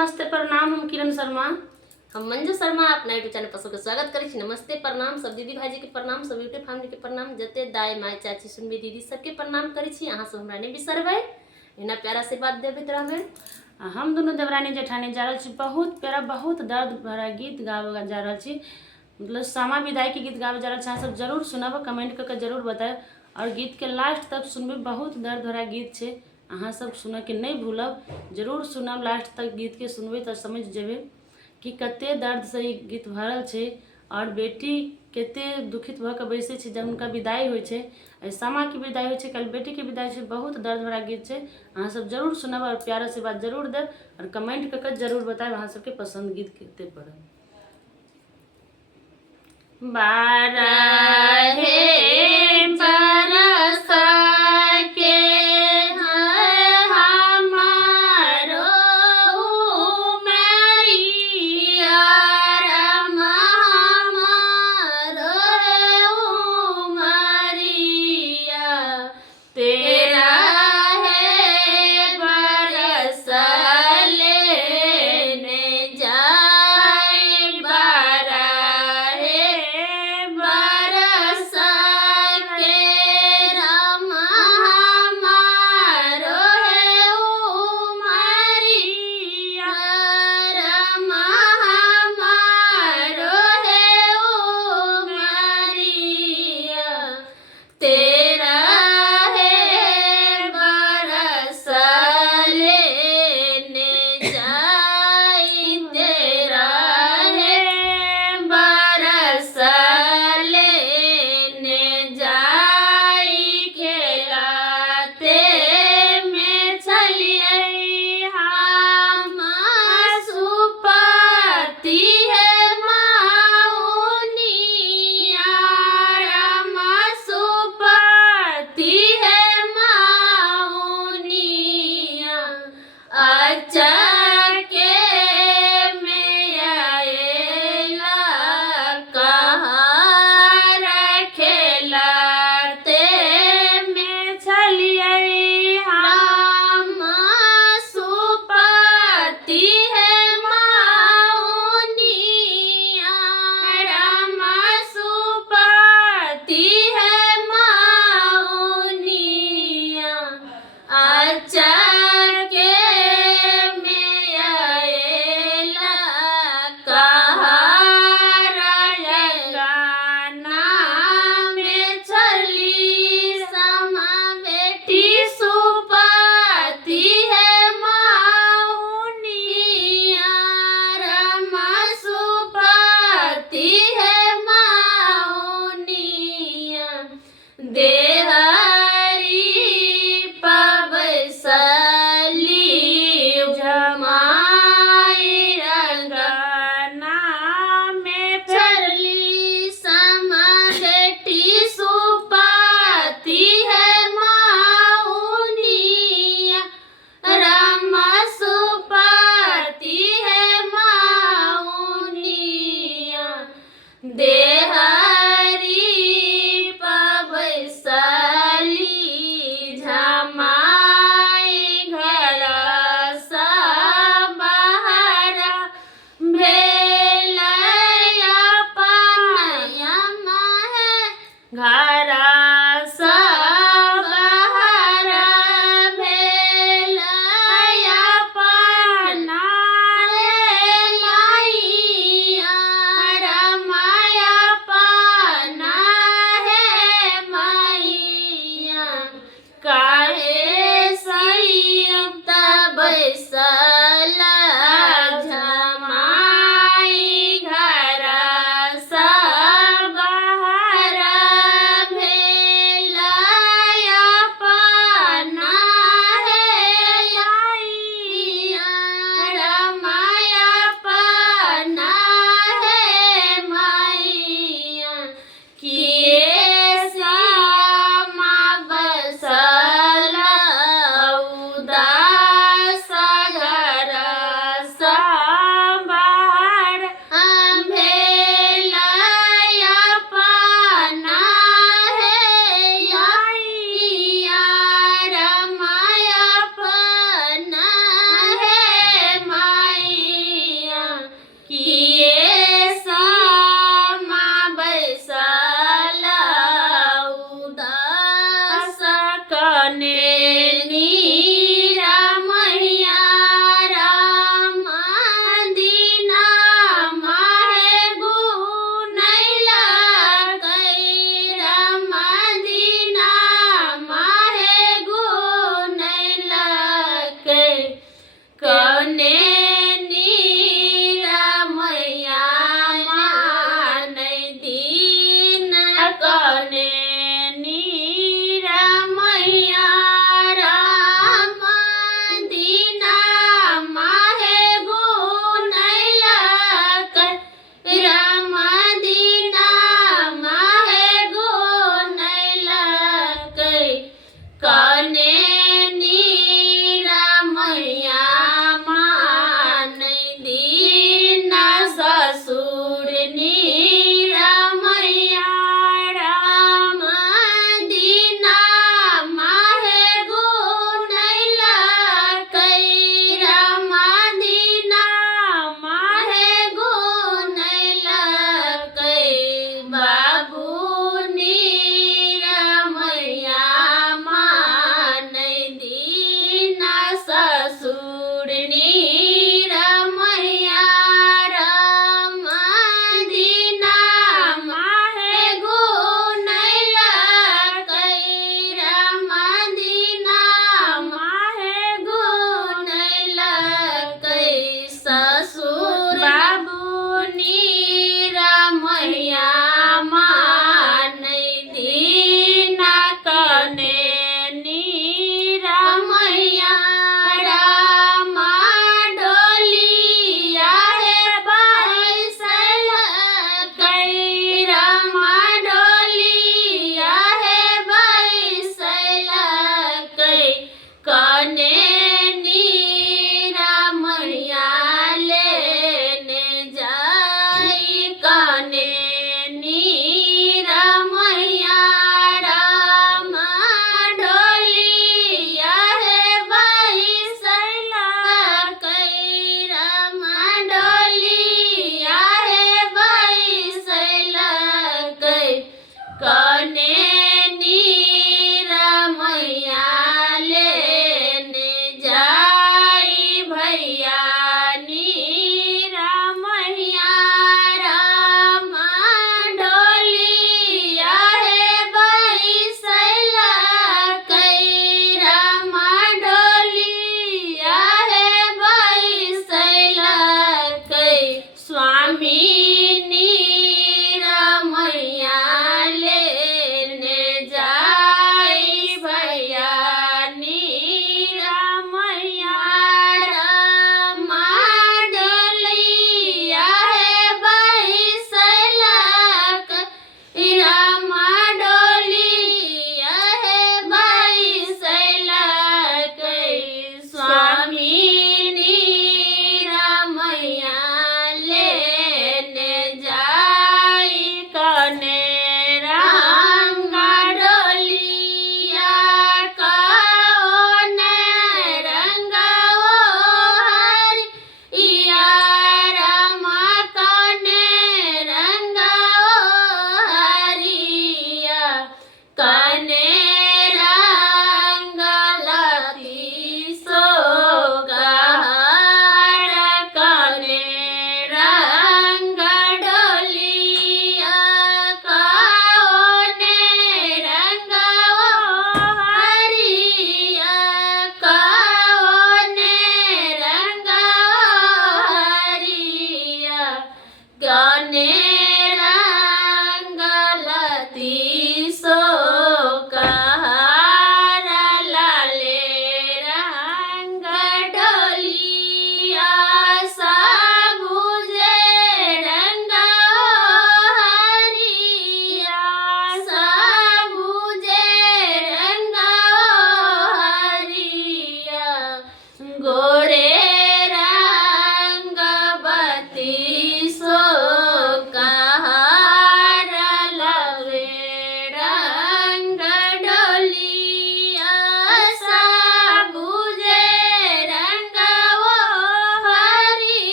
नमस्ते प्रणाम। हम किरण शर्मा। हम मंजू शर्मा अपना यूट्यूब चैनल पर सबके स्वागत करी छी। नमस्ते प्रणाम सब दीदी भाई के प्रणाम, सब यूट्यूब फैमिली के प्रणाम, जते दाई माय चाची सुनबे दीदी सबके प्रणाम करी छी। अहाँ सब हमरा नहीं बिसरबै, एना प्यारा आशीर्वाद देबैत रहबै। हम दोनों देवरानी जेठानी जा रही छी बहुत प्यारा बहुत दर्द भरा गीत गावे जा रही छी, मतलब सामा विदाई के गीत गावे जा रही छी। अहाँ सब जरूर सुनब, कमेंट करके जरूर बताएब और गीत के लास्ट तक सुनबे। बहुत दर्द भरा गीत छे, अहाँ सब सुन के नहीं भूलब, जरूर सुनब। लास्ट तक गीत के सुनबे तो समझ जेबे कि कते दर्द से ई गीत भरल छे और बेटी कते दुखित भ के बैसे छे जब उनका विदाई होय छे। सामा की विदाई होय छे, कल बेटी की विदाई छे। बहुत दर्द भरा गीत छे, अहाँ सब जरूर सुनब और प्यारा से बात जरूर देव और कमेंट करके जरूर बताएब अहाँ सबके पसंद गीत कते पड़ल। बारहे बरस के है हमारो उमरिया, रमा हमारो उमरिया, तेरा है बरस लेने जाए बारा बरस के रमा हमारो है उमरिया, रमा हमारो है उमरिया, तेरा है बरस लेने जाई, तेरा है बरस लेने जाई, खेलाते में चलिए हम सुपति है माउनिया, रमा सुपति है माउनिया, अच्छा के में आएला कहाँ रखेलाते में चलिए हम सुपति है माउनिया, रमा सुपति है माउनिया, अच्छा के में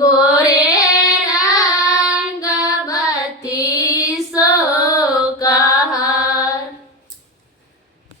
गोरे